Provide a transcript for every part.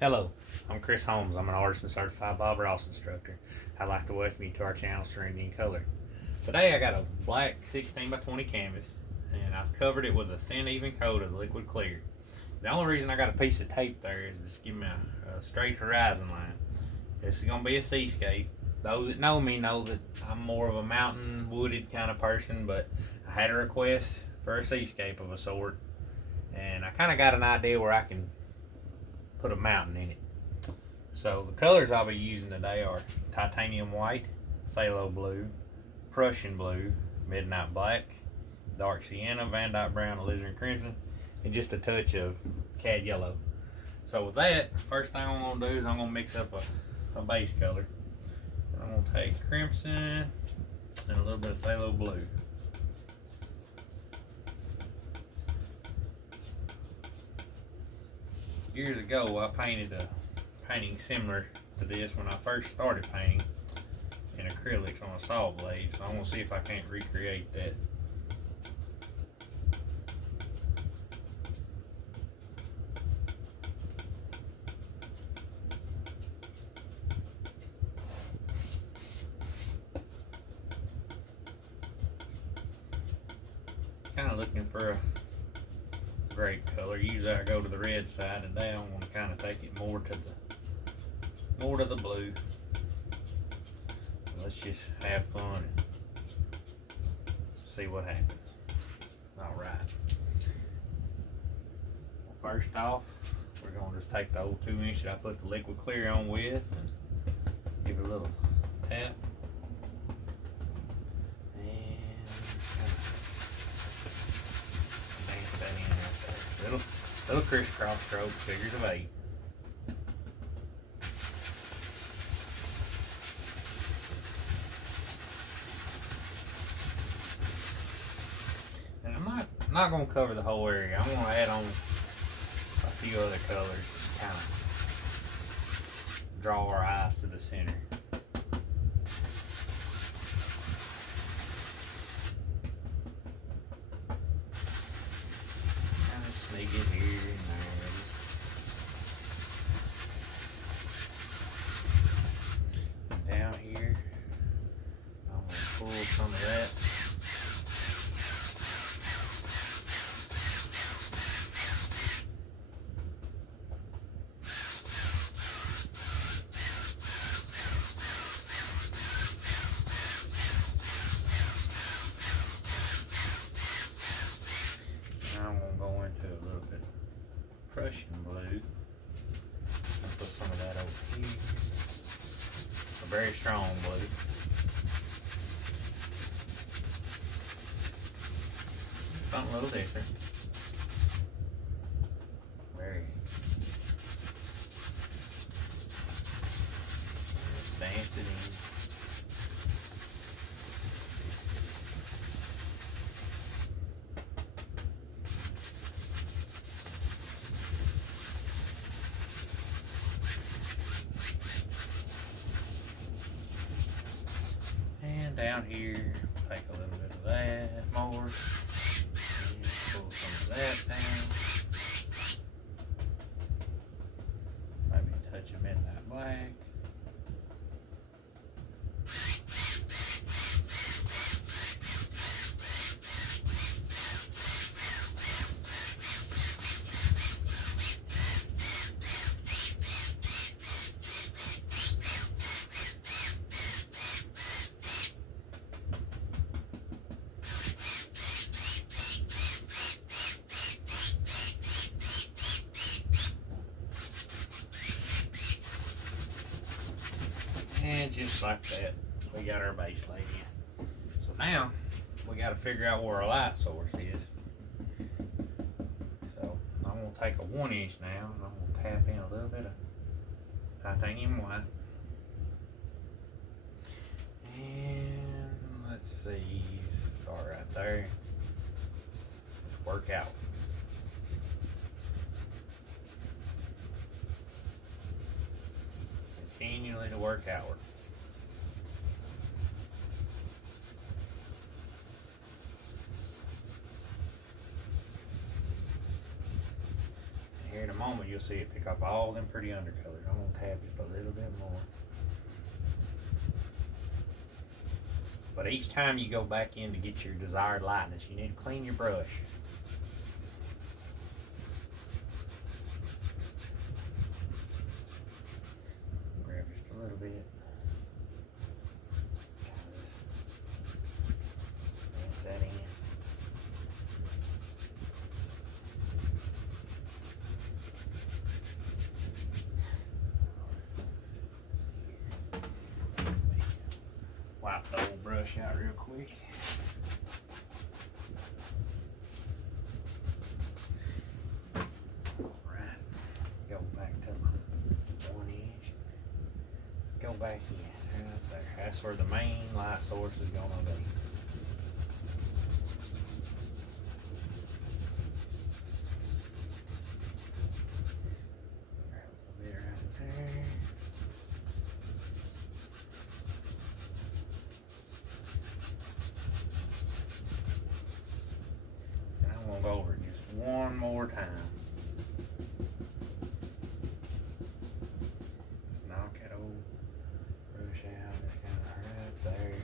Hello, I'm Chris Holmes. I'm an artist and certified Bob Ross instructor. I'd like to welcome you to our channel, Serenity in Color. Today I got a black 16 by 20 canvas and I've covered it with a thin, even coat of liquid clear. The only reason I got a piece of tape there is to just give me a straight horizon line. This is going to be a seascape. Those that know me know that I'm more of a mountain, wooded kind of person, but I had a request for a seascape of a sort, and I kind of got an idea where I can put a mountain in it. So the colors I'll be using today are titanium white, phthalo blue, Prussian blue, midnight black, dark sienna, Van Dyke brown, alizarin crimson, and just a touch of cad yellow. So with that, first thing I'm going to do is I'm going to mix up a base color. I'm going to take crimson and a little bit of phthalo blue. Years ago, I painted a painting similar to this when I first started painting in acrylics on a saw blade, so I'm going to see if I can't recreate that. Kind of looking for a great color. Usually I go to the red side. Today I want to kind of take it more to the blue. Let's just have fun and see what happens. All right. Well, first off, we're going to just take the old 2-inch that I put the liquid clear on with and give it a little tap. Little crisscross strokes, figures of 8. And I'm not going to cover the whole area. I'm going to add on a few other colors to kind of draw our eyes to the center. Kind of sneak it here and there. And down here, I'm going to pull some of that. I'm going to go into a little bit of Prussian blue. I'll put some of that over here. A very strong blue. Something a little different. Very. Let's dance it in. And down here, take a little bit of that more. And pull some of that down. Maybe a touch of midnight black. And just like that, we got our base laid in. So now, we got to figure out where our light source is. So I'm going to take a 1-inch now, and I'm going to tap in a little bit of titanium white. And let's see, start right there. Let's work out. Continually to work outward. Here in a moment, you'll you'll see it pick up all them pretty undercolors. I'm gonna tap just a little bit more. But each time you go back in to get your desired lightness, you need to clean your brush. Grab just a little bit. Rinse that in. Wipe the old brush out real quick. Alright, go back to my 1 inch. Let's go back in, right there. That's where the main light source is gonna be. Grab a little bit right there. Go over it just one more time. Just knock that old brush out, just kind of right there.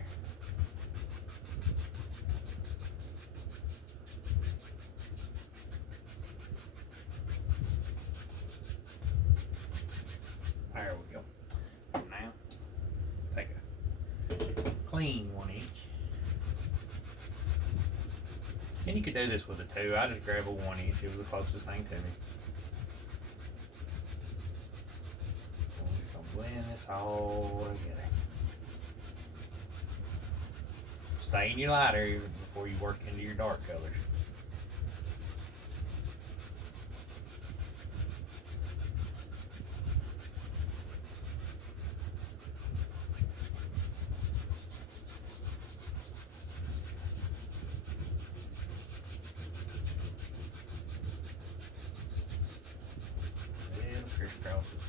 There we go. Now, take a clean 1 inch. And you could do this with a 2. I just grab a 1 inch. It was the closest thing to me. I'm just gonna blend this all together. Stay in your light area before you work into your dark colors. Crisscrosses.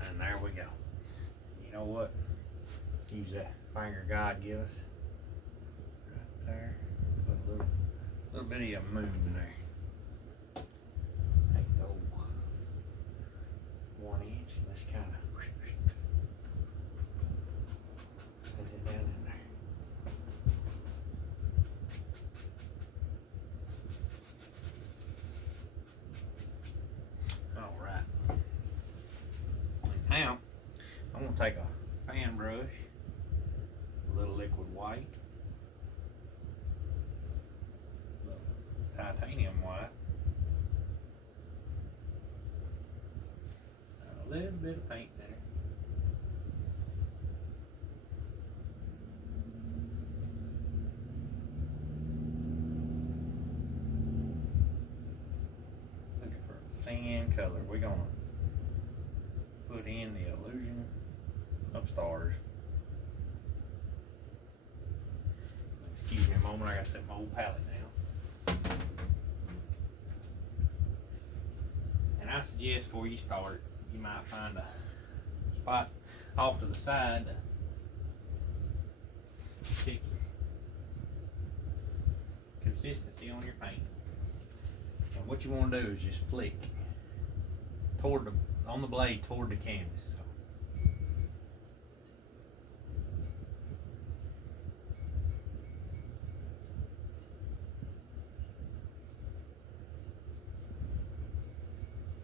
And there we go. You know what? Use that finger God give us. Right there. Put a little bit of your moon in there. 1 inch and just kind of set it down in there. All right. Now I'm gonna take a fan brush, a little liquid white, a little titanium white. A little bit of paint there. Looking for a thin color. We're gonna put in the illusion of stars. Excuse me a moment, I gotta set my old palette down. And I suggest before you start, you might find a spot off to the side to check your consistency on your paint. And what you want to do is just flick toward on the blade toward the canvas. So.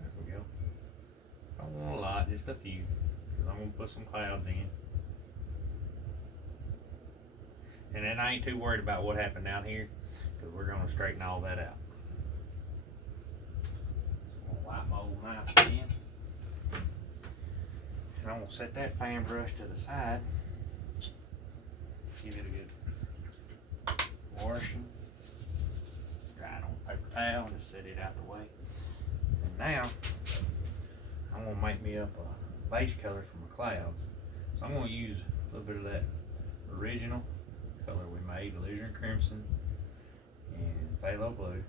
There we go. Don't want a lot, just a few, because I'm going to put some clouds in. And then I ain't too worried about what happened down here, because we're going to straighten all that out. So I'm going to wipe my old knife again. And I'm going to set that fan brush to the side. Give it a good washing. Dry it on a paper towel and just set it out the way. And now, I'm going to make me up a base color for my clouds. So I'm going to use a little bit of that original color we made, alizarin crimson and phthalo blue.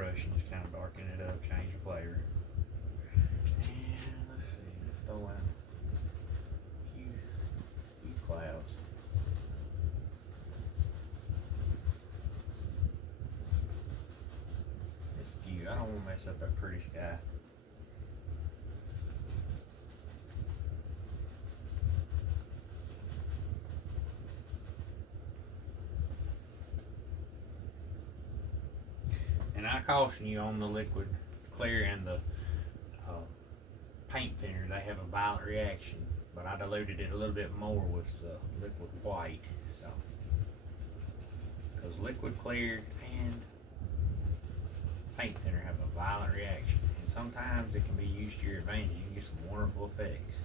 brush and just kind of darken it up, change the flavor. And let's see, let's throw in a few clouds. It's cute. I don't want to mess up that pretty sky. And I caution you on the liquid clear and the paint thinner, they have a violent reaction, but I diluted it a little bit more with the liquid white, so because liquid clear and paint thinner have a violent reaction, and sometimes it can be used to your advantage. You can get some wonderful effects.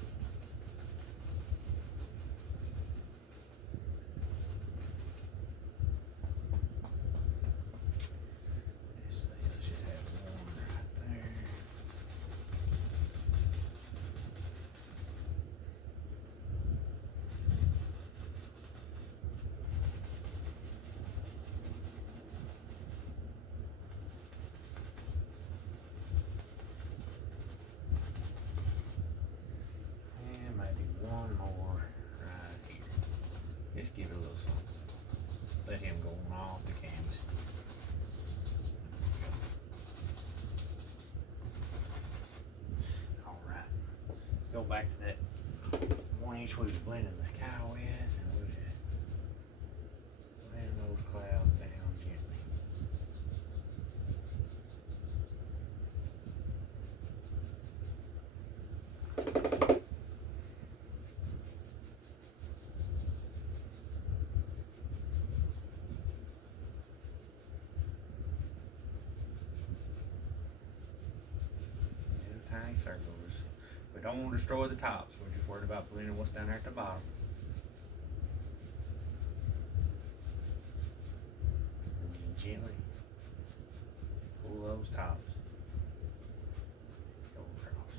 Just give it a little something. Let him go on off the canvas. Alright. Let's go back to that 1 inch we was blending the sky with, and we'll just blend those clouds down gently. Tiny circles. We don't want to destroy the tops. We're just worried about blending what's down there at the bottom. And then gently pull those tops. Go across.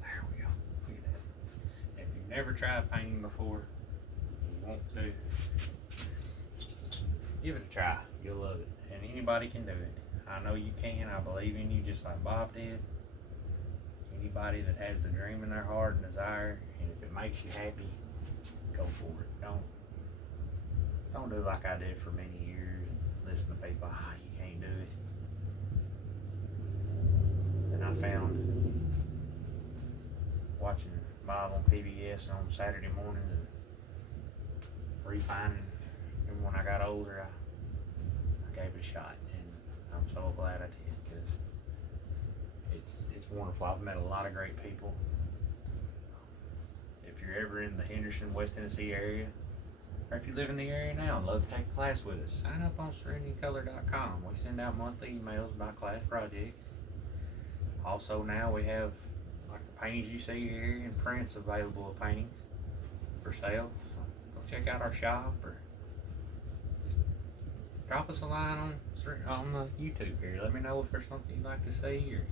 There we go. Look at that. If you've never tried painting before, you want to, give it a try. You'll love it. And anybody can do it. I know you can. I believe in you just like Bob did. Anybody that has the dream in their heart and desire, and if it makes you happy, go for it. Don't do like I did for many years and listen to people, you can't do it. And I found watching Bob on PBS on Saturday mornings and refining. And when I got older, I gave it a shot, and I'm so glad I did, because it's wonderful. I've met a lot of great people. If you're ever in the Henderson, West Tennessee area, or if you live in the area now and love to take a class with us, sign up on serenitycolor.com. We send out monthly emails about class projects. Also now we have like the paintings you see here and prints available of paintings for sale. So go check out our shop, or drop us a line on the YouTube here. Let me know if there's something you'd like to see, or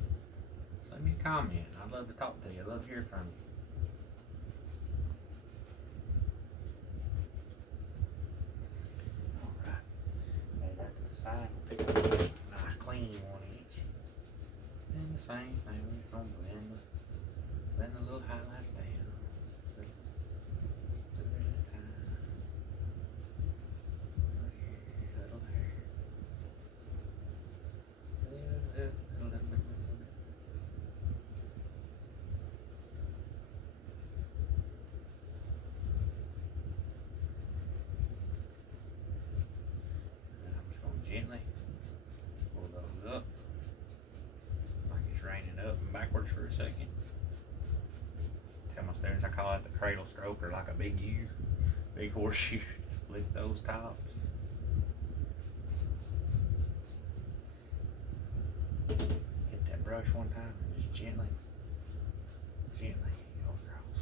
send me a comment. I'd love to talk to you. I'd love to hear from you. Alright. Lay that to the side. We'll pick up a nice clean 1 inch. And the same thing, we're just going to blend the little highlights down. Gently pull those up like it's raining up and backwards for a second. Tell my students I call it the cradle stroke, or like a big U, big horseshoe. Flick those tops. Hit that brush one time and just gently go across.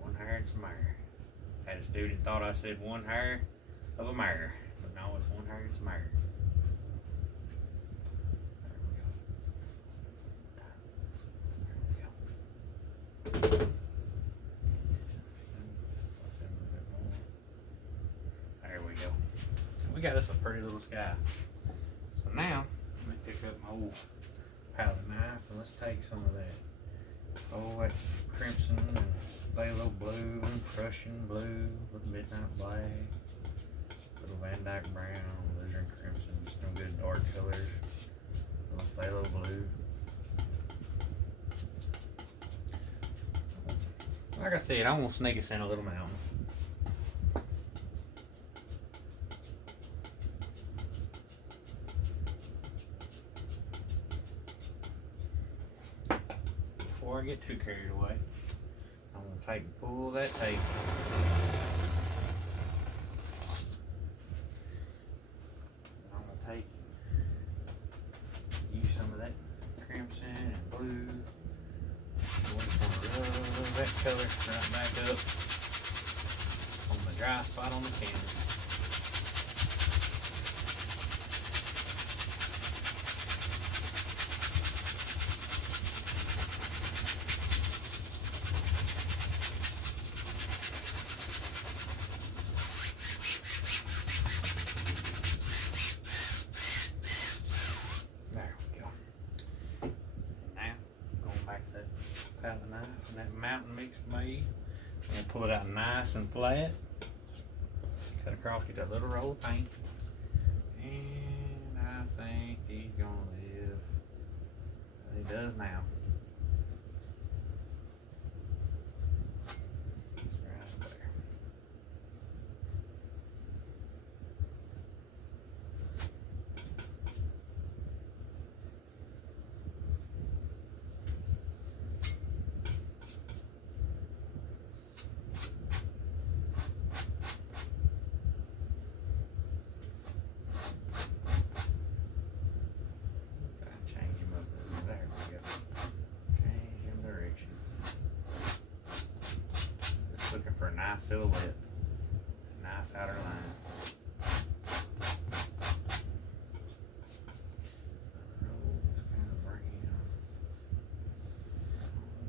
One hair and some hair. Had a student thought I said one hair of a mare, but no, it's one hair, it's a mare. There we go. got us a pretty little sky. So now, let me pick up my old palette knife and let's take some of that. Oh, that crimson and phthalo blue and Prussian blue with midnight black, little Van Dyke brown, alizarin crimson, just some good dark colors, little phthalo blue. Like I said, I'm gonna sneak us in a little mountain. Before I get too carried away, I'm gonna pull that tape. I'm gonna use some of that crimson and blue. Rub that color right back up on the dry spot on the canvas. There we go. Now, going back to that palette knife and that mountain mix made. I'm gonna pull it out nice and flat. Cut across, get that little roll of paint. And I think he's gonna live. He does now. Right there. Looking for a nice silhouette, a nice outer line. Just kind of bring him down,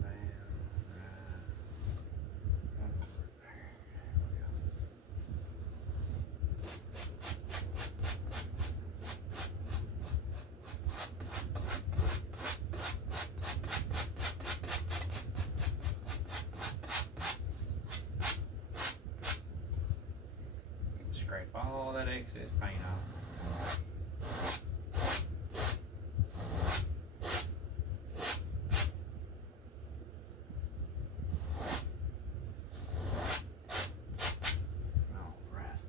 right over there. There we go. Scrape all that excess paint off. Alright.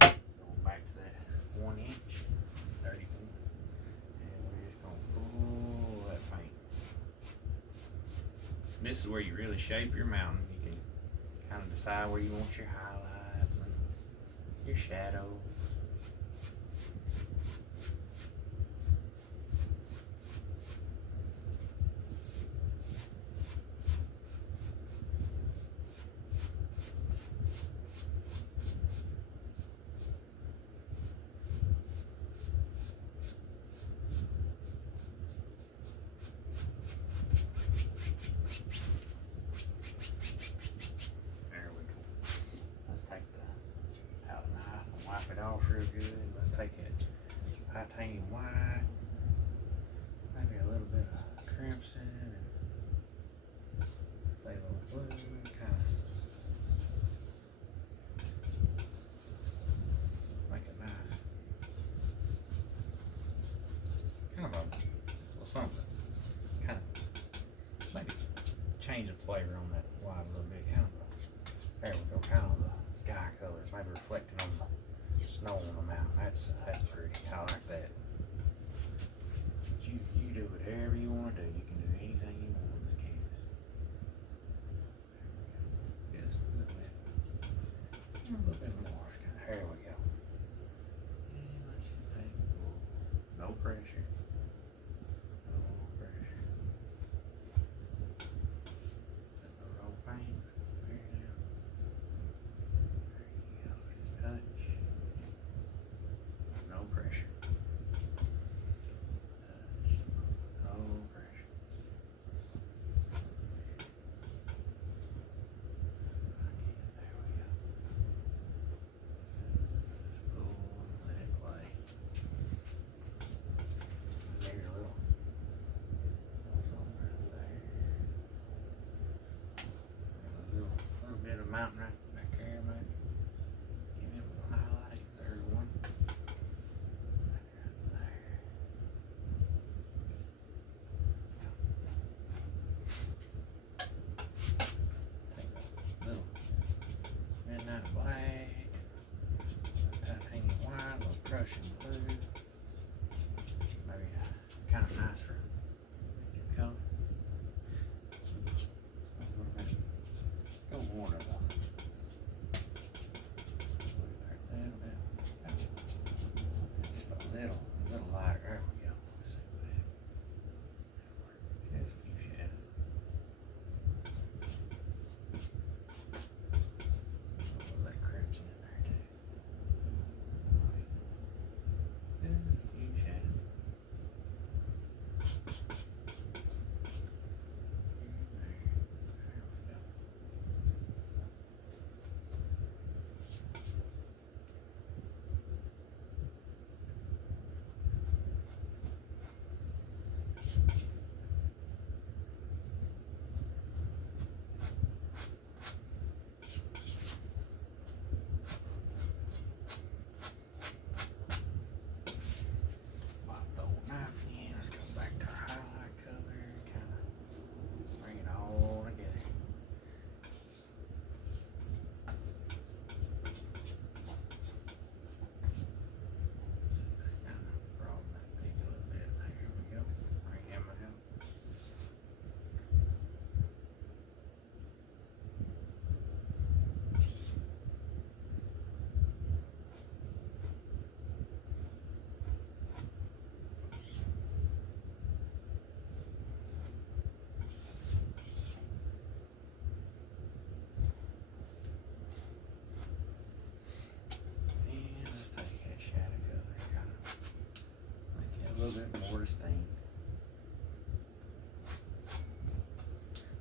Going back to that 1 inch, 31. And we're just going to pull that paint. This is where you really shape your mountain. You can kind of decide where you want your highlights and your shadows. There we go. Let's take the palette knife and wipe it off real good. Let's take it titanium white, maybe a little bit of crimson and phthalo blue, kind of make it nice. Kind of a little something. Kind of maybe change the flavor on that white a little bit. Kind of a, there we go. Kind of the sky colors, maybe reflecting on the snow on the mountain. That's pretty. I like that. But you do whatever you want to do. You can do anything you want with this canvas. Just a little bit. A little bit more. There we go. And let's just take no pressure. No pressure. Let the roll paint clear down. There you go. Just touch. No pressure. Touch. No pressure. There we go. Pop the old knife again. Let's go back to our highlight color and kind of bring it all together. Kind of broaden that peak a little bit. There we go. Bring him out. And let's take that shadow color, kind of make it a little bit more distinct.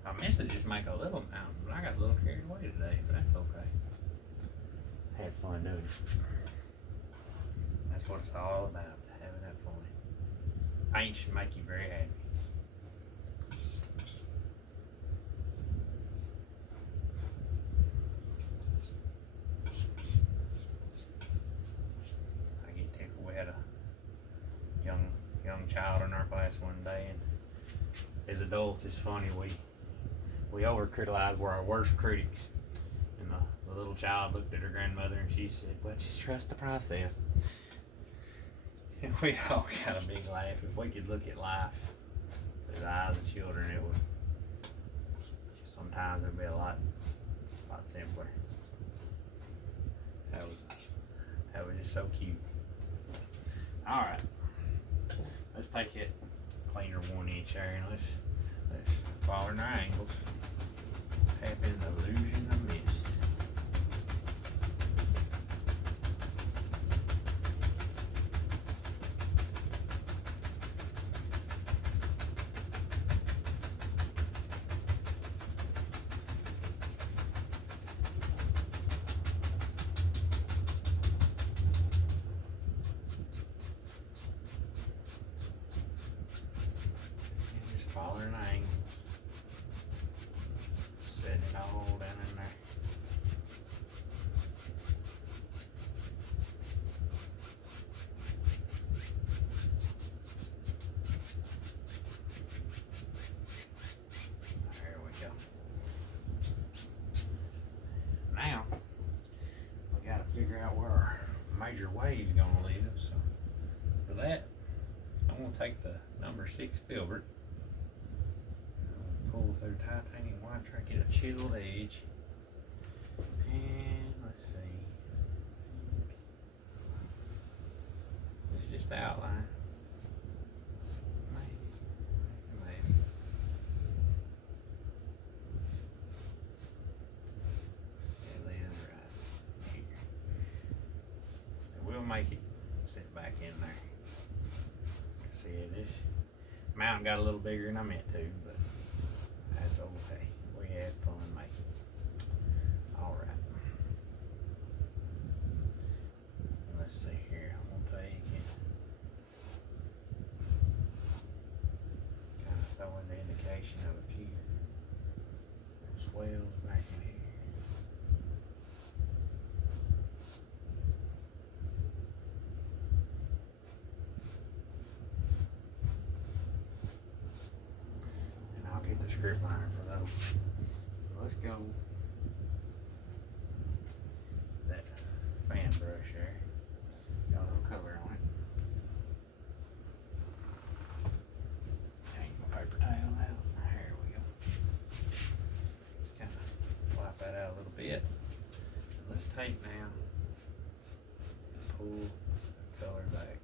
I meant to just make a little mountain, but I got a little carried away today, but that's okay. Had fun doing it. That's what it's all about, having that fun. Paint should make you very happy. I get tickled. We had a young child in our class one day, and as adults, it's funny, we over criticize, we're our worst critics. And the little child looked at her grandmother and she said, well, just trust the process. And we all got a big laugh. If we could look at life through the eyes of children, it would sometimes it'd be a lot simpler. That was just so cute. Alright. Let's take it cleaner 1-inch there and let's follow in our angles. Tap in the illusion of mist. And just follow an angle. Set it all down in there. There we go. Now, we gotta figure out where our major wave's gonna live, so for that, I'm gonna take the number 6 filbert, pull through titanium white, try to get a chiseled edge, and let's see, it's just the outline, maybe, it lives right here, and we'll make it sit back in there. See, this mountain got a little bigger than I meant to, but that's okay. We had fun making it. Alright. Let's see here. I'm gonna take and kind of throw in the indication of a few swells back in here. Get the script liner for those. So let's go that fan brush there. Got a little color on it. Hang my paper towel out. There we go. Just kind of wipe that out a little bit. Let's take now, pull the color back.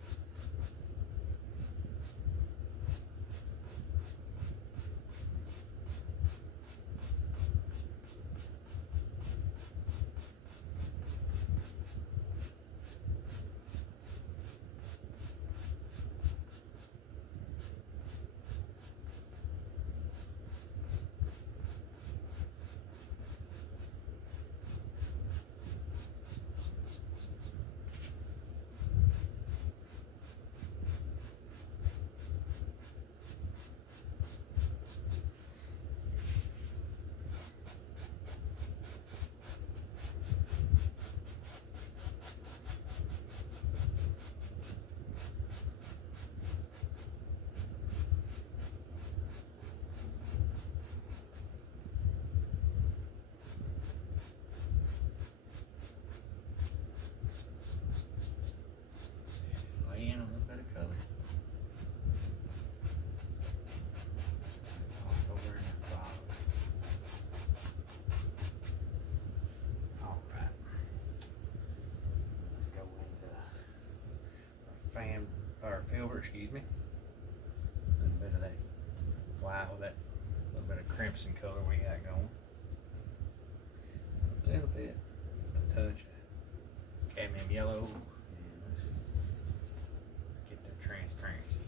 fan or filbert, excuse me. A little bit of that white with that little bit of crimson color we got going. A little bit, just a touch of cadmium yellow, and let's get the transparency.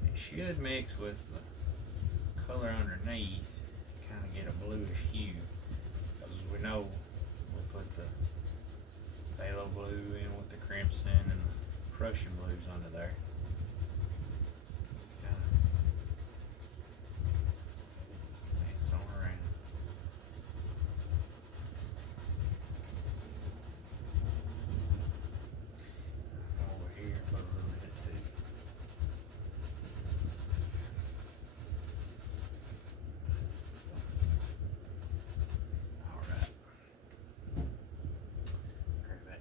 And it should mix with the color underneath, kind of get a bluish hue. Because as we know, we'll put the phthalo blue in with the crimson and the Prussian blues under there. It's on around. Over here for a little bit too. Alright. Grab that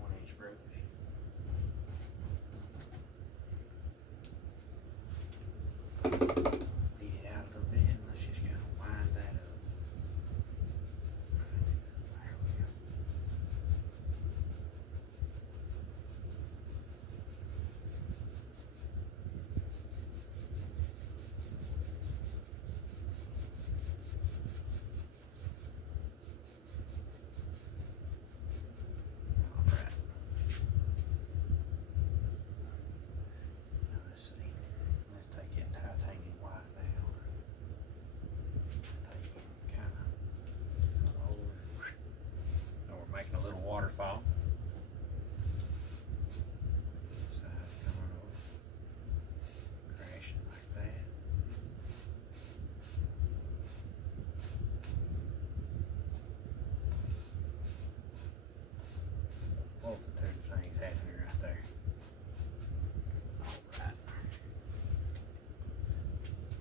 1-inch brush. Beat it out a little bit and let's just kind of wind that up. There we go. Alright. Now let's see. Let's take it titanium white now. Take it kind of over. Now we're making a little waterfall. This side coming over. Crashing like that. So multitude of things happening right there. Alright.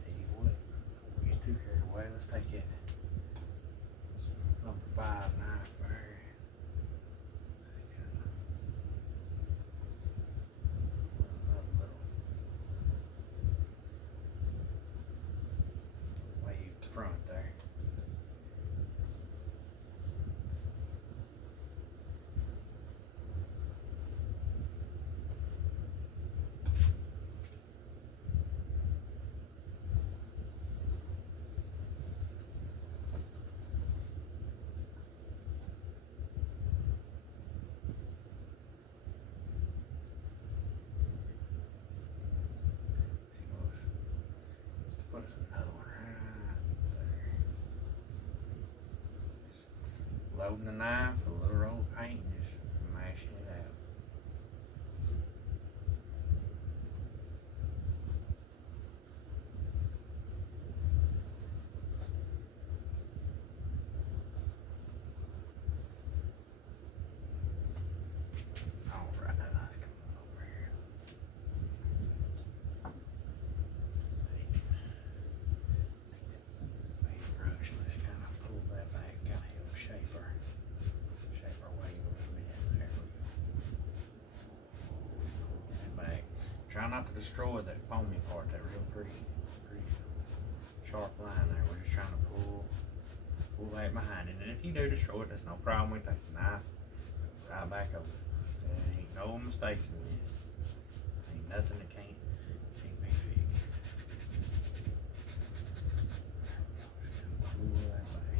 Tell you what, before we get too carried away, let's take it. Number 5 knife there. Just kind of another little waved front there. Put us another one right there. Just loading the knife with a little old paint and just mashing it out. Alright, let's come on over here. Paintbrush, let's kind of pull that back, kind of help shape our wave a little bit. There we go. And back. Try not to destroy that foamy part, that real pretty sharp line there. We're just trying to pull that behind it. And if you do destroy it, that's no problem. We take the knife right back over it. There ain't no mistakes in this. Ain't nothing that can't be fixed. Pull that back.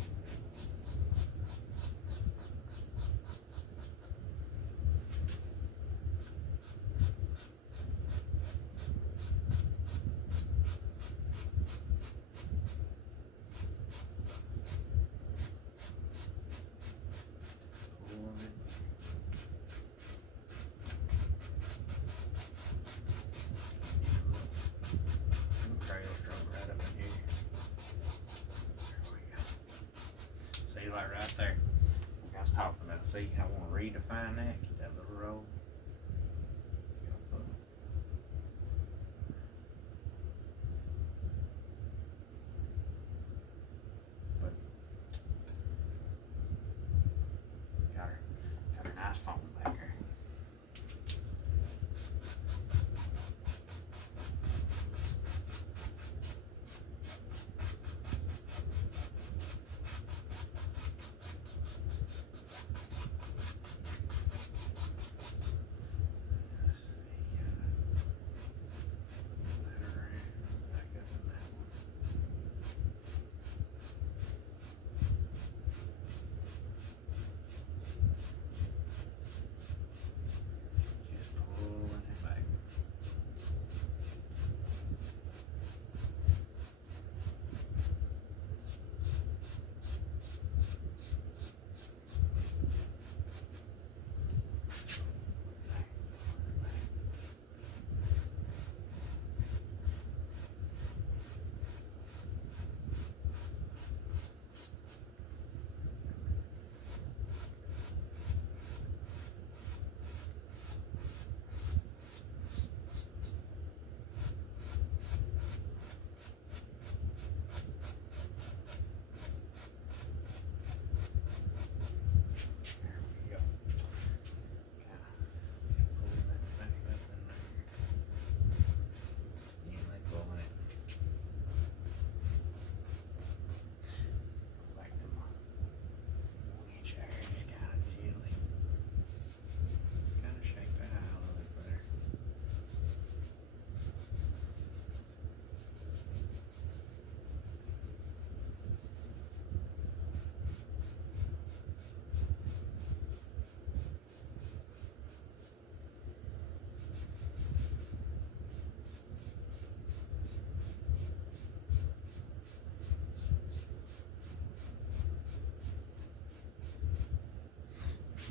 Pull it. Trail stroke right up in here. There we go. See, like right there. Like I was talking about. See, I want to redefine that. Get that little roll. But got her nice foam back there.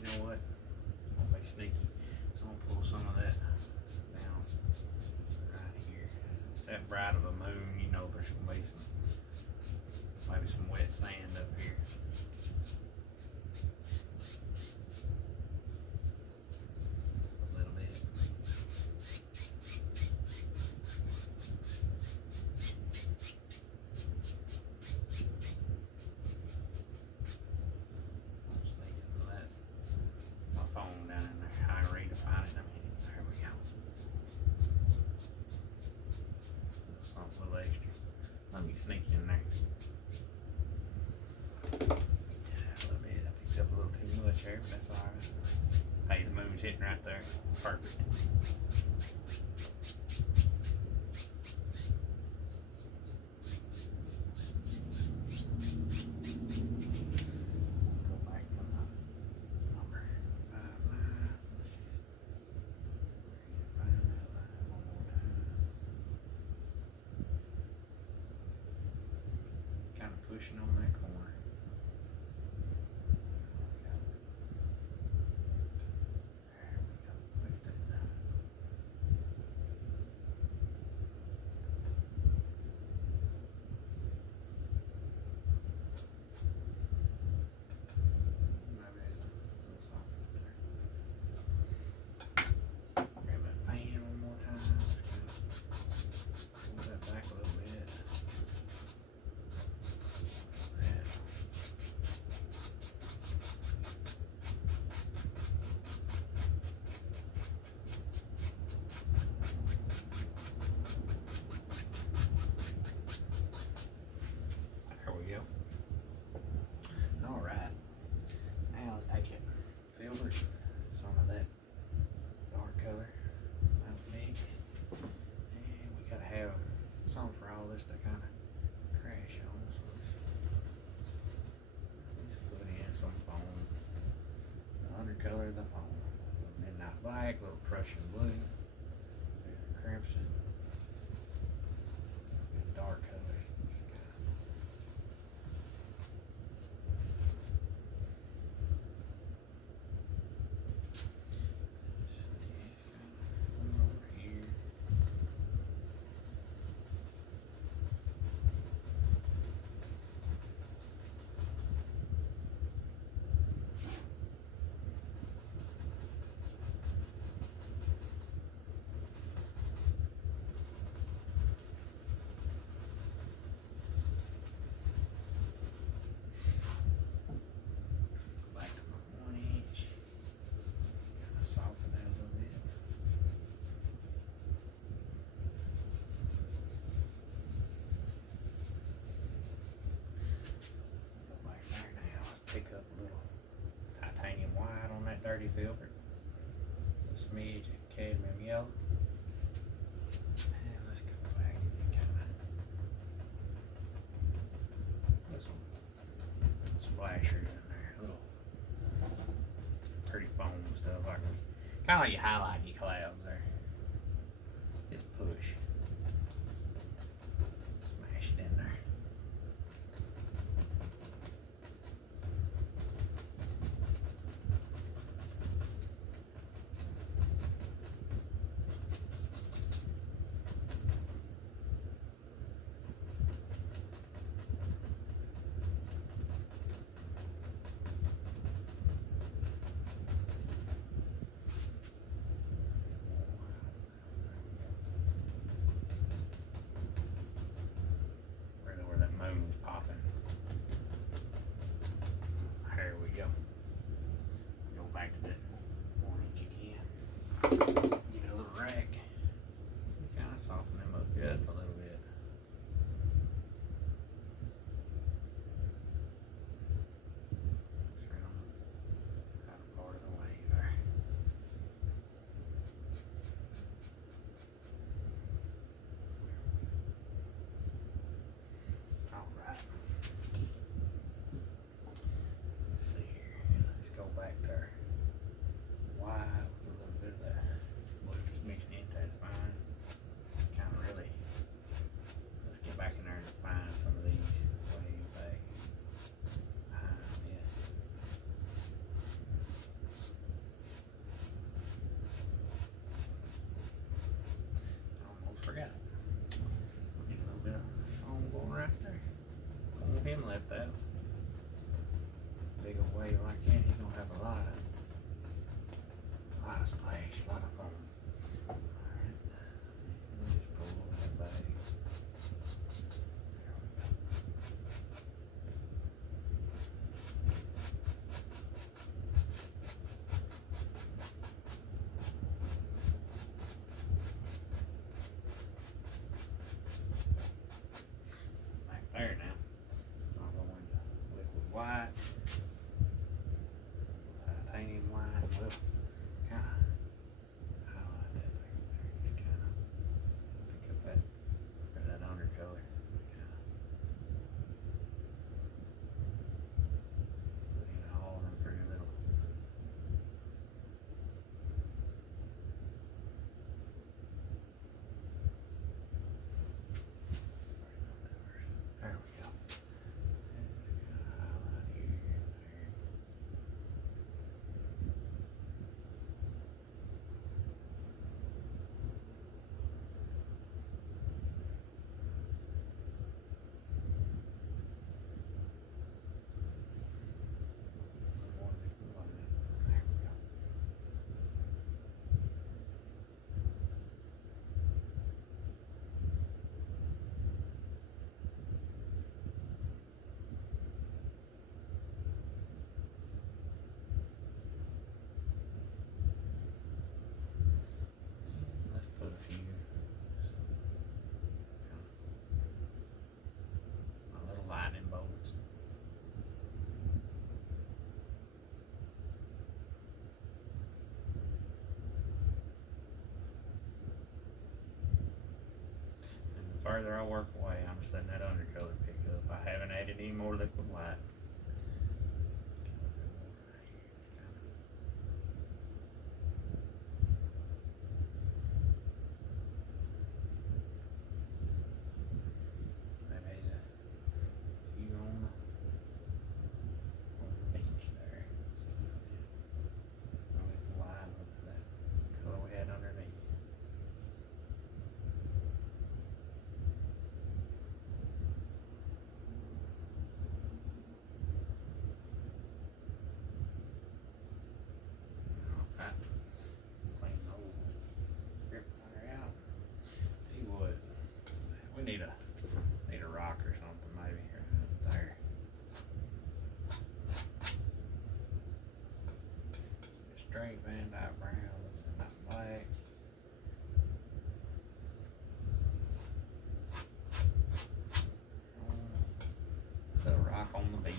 You know what? I'm gonna be sneaky. I'm gonna pull some of that down right here. It's that bright of a moon, you know there's gonna be maybe some wet sand up here. A little bit. I'll sneak some of that. My phone down in there. I read to find it in a minute. There we go. Something a little extra. Let me sneak in there. A little bit. I picked up a little too much here, but that's alright. Hey, the moon's hitting right there. It's perfect. Go back to my number 5 line. Let's just find that line one more time. Kind of pushing on that corner. There we go. Lift it down. Maybe it's a little soft up there. Grab that fan one more time. Just kind of pull that back a little bit. That. There we go. All right. Now let's take it, filter some of that dark color out of the mix, and we gotta have something for all this to kind of crash on. So let's put in some foam, the undercolor of the foam, a little midnight black, a little Prussian blue, a bit of crimson, a bit of dark color. Back to my 1 inch. Kind of soften that a little bit. Go back there now. Pick up a little titanium white on that dirty filbert. A smidge of cadmium yellow. And let's go back and kind of put some splashers in there. A little pretty foam stuff. Like kind of like you highlight your clouds there. Just push. Smash it in there. Really where that moon's popping. There we go. Go back to that 1 inch again. Get a little rack. Kind of soften them up just a little bit. Just right on the outer part of the wave there. All right. Let's see here. Let's go back there. White with a little bit of that blue just mixed into it. It's fine. Kind of really forgot. Get a little bit of foam going right there. Don't want him left out. Big old wave like that, he's gonna have a lot of splash, a lot of foam. Alright. Just pull that bag. Back there now. I'll go into liquid white. Titanium white. Well, kind of highlight that there. Just kind of pick up that undercolor. Kind of put in all of them pretty little. There we go. Just kind of highlight here and there. More liquid white. There we go. Let's put a few my little lightning bolts. And the further I work away, I'm just letting that undercolor pick up. I haven't added any more liquid white. Maybe there's a few on the beach there. No liquid white, look at that color we had underneath. Alright. Clean the old grip wire out. Tell you what, we need a rock or something maybe right there. Straight Van Dyke brown, not black. Put a rock on the beach.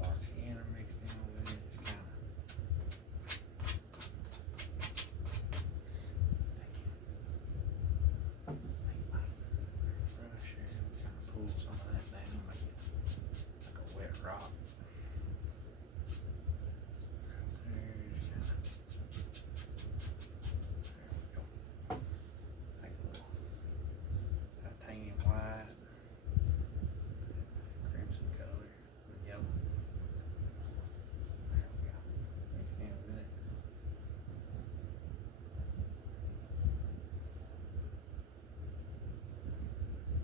Dark sienna mixed in with it. It's kind of brush here and kind of pull some of that down, make it like a wet rock. Right there, just kind of. There we go. Take a little titanium white, crimson color, with yellow. There we go. Mixed in with it.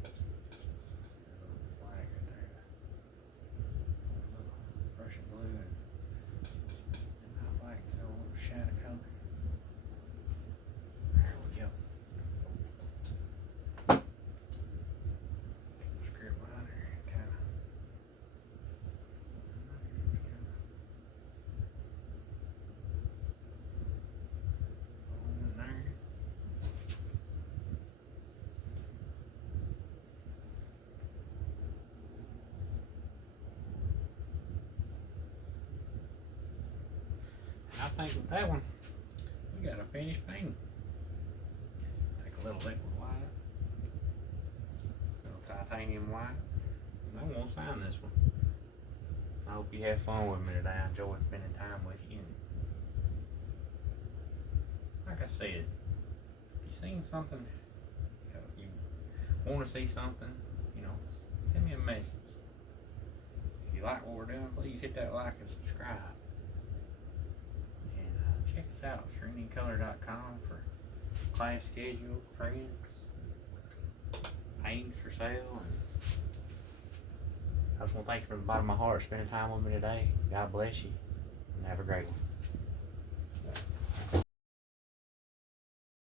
A little black right there. A little Russian blue and not black, so a little shadow color. There we go. Script liner, kind of. On there. I think with that one, we got a finished painting. Take a little liquid white, a little titanium white, and I won't sign this one. I hope you have fun with me today. I enjoy spending time with you. And like I said, if you've seen something, you want to see something, send me a message. If you like what we're doing, please hit that like and subscribe. And check us out, serenitycolor.com for class schedules, prints, paintings for sale. And I just want to thank you from the bottom of my heart for spending time with me today. God bless you, and have a great one.